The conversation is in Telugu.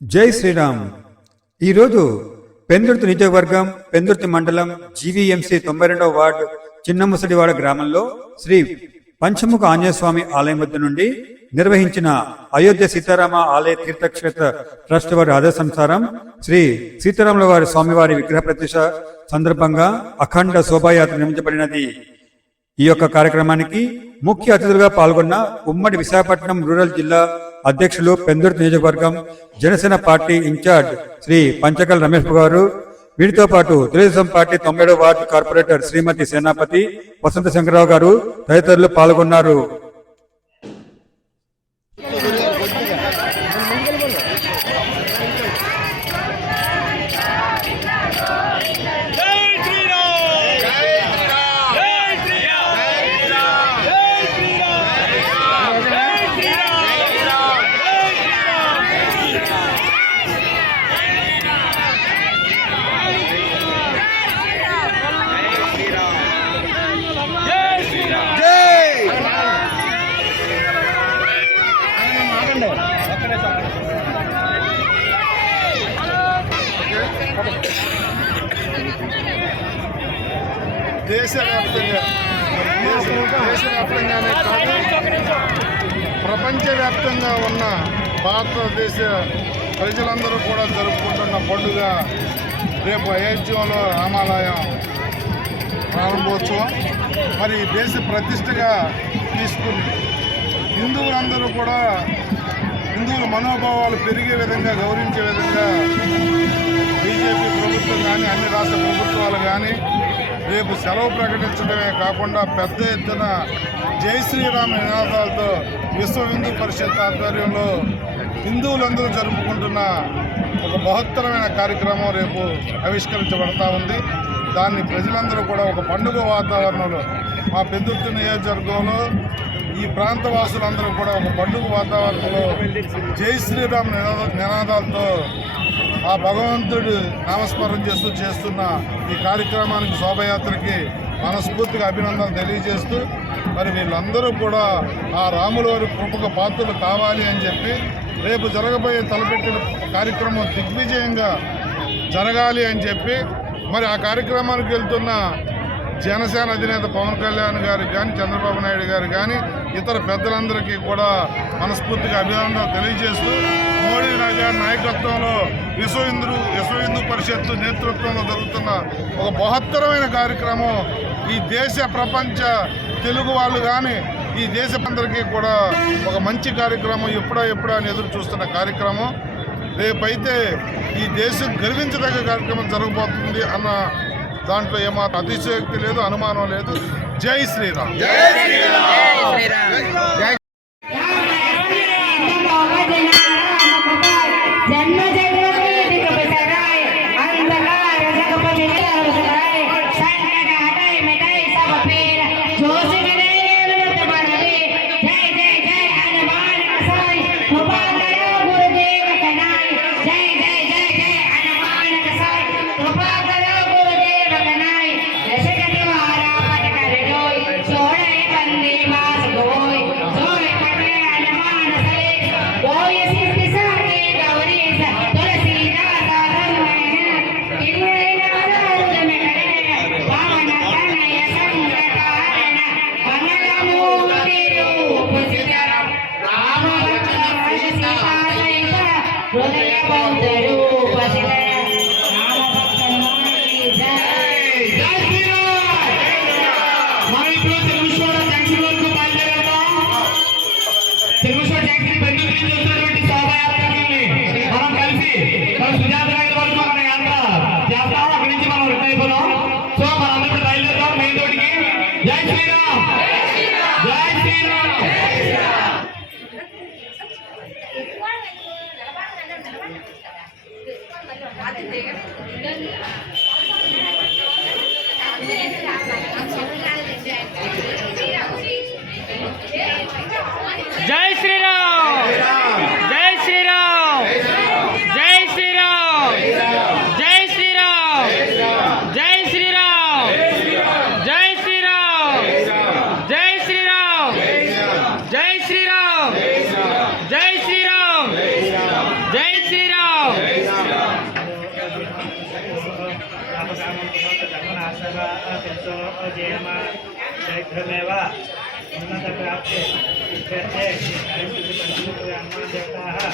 జై శ్రీరామ్. ఈరోజు పెందుర్తి నియోజకవర్గం పెందుర్తి మండలం జీవీఎంసీ తొంభై రెండవ వార్డు చిన్నముసడివాడ గ్రామంలో శ్రీ పంచముఖ ఆంజనేయస్వామి ఆలయం వద్ద నుండి నిర్వహించిన అయోధ్య సీతారామ ఆలయ తీర్థక్షేత్ర ట్రస్ట్ వారి ఆదేశానుసారం శ్రీ సీతారాముల వారి స్వామివారి విగ్రహ ప్రతిష్ట సందర్భంగా అఖండ శోభాయాత్ర నిర్మించబడినది. ఈ యొక్క కార్యక్రమానికి ముఖ్య అతిథులుగా పాల్గొన్న ఉమ్మడి విశాఖపట్నం రూరల్ జిల్లా అధ్యక్షులు పెందుర్తి నియోజకవర్గం Janasena party in charge Shri Panchakal Ramesh గారు వీరితో పాటు తెలుగుదేశం పార్టీ తొంభై వార్డు కార్పొరేటర్ శ్రీమతి సేనాపతి వసంత శంకరరావు గారు తదితరులు పాల్గొన్నారు జై శ్రీరామ్ జై శ్రీరామ్ జై శ్రీరామ్ జై శ్రీరామ్ జై శ్రీరామ్ జై శ్రీరామ్ జై శ్రీరామ్ దేశవ్యాప్తంగా దేశ- దేశవ్యాప్తంగానే కాదు ప్రపంచవ్యాప్తంగా ఉన్న భారతదేశ ప్రజలందరూ కూడా జరుపుకుంటున్న పండుగ రేపు అయోధ్యలో రామాలయం ప్రారంభోత్సవం. మరి ఈ దేశ ప్రతిష్టగా తీసుకుంది హిందువులందరూ కూడా హిందువుల మనోభావాలు పెరిగే విధంగా గౌరవించే విధంగా బీజేపీ కానీ అన్ని రాష్ట్ర ప్రభుత్వాలు కానీ రేపు సెలవు ప్రకటించడమే కాకుండా పెద్ద ఎత్తున జై శ్రీరామ్ నినాదాలతో విశ్వ హిందూ పరిషత్ ఆధ్వర్యంలో హిందువులందరూ జరుపుకుంటున్న ఒక మహత్తరమైన కార్యక్రమం రేపు ఆవిష్కరించబడతా ఉంది. దాన్ని ప్రజలందరూ కూడా ఒక పండుగ వాతావరణంలో మా పెద్దుర్తి నియోజకవర్గంలో ఈ ప్రాంత వాసులందరూ కూడా ఒక పండుగ వాతావరణంలో జై శ్రీరామ్ నినాద నినాదాలతో ఆ భగవంతుడు నామస్మరణ చేస్తూ చేస్తున్న ఈ కార్యక్రమానికి శోభయాత్రకి మనస్ఫూర్తిగా అభినందనలు తెలియజేస్తూ మరి వీళ్ళందరూ కూడా ఆ రాముల వారి పాత్రలు కావాలి అని చెప్పి రేపు జరగబోయే తలపెట్టిన కార్యక్రమం దిగ్విజయంగా జరగాలి అని చెప్పి మరి ఆ కార్యక్రమానికి వెళ్తున్న జనసేన అధినేత పవన్ కళ్యాణ్ గారికి కానీ చంద్రబాబు నాయుడు గారు కానీ ఇతర పెద్దలందరికీ కూడా మనస్ఫూర్తిగా అభినందనలు తెలియజేస్తూ మోడీ గారి నాయకత్వంలో విశ్వ హిందూ విశ్వ హిందూ పరిషత్తు నేతృత్వంలో జరుగుతున్న ఒక మహత్తరమైన కార్యక్రమం ఈ దేశ ప్రపంచ తెలుగు వాళ్ళు కానీ ఈ దేశమందరికీ కూడా ఒక మంచి కార్యక్రమం ఎప్పుడా ఎప్పుడా అని ఎదురు చూస్తున్న కార్యక్రమం. రేపైతే ఈ దేశం గర్వించదగ్గ కార్యక్రమం జరగబోతుంది అన్న దాంట్లో ఏమాత్రం అతిశయోక్తి లేదు అనుమానం లేదు. జై శ్రీరామ్. జన్మ Gracias. જેમાં ચૈત્રમેવા ઉન્નતપ્રાપ્તે સિદ્ધ્યતે કાયમ સુધી પંચમુખ હનુમાન દેવતા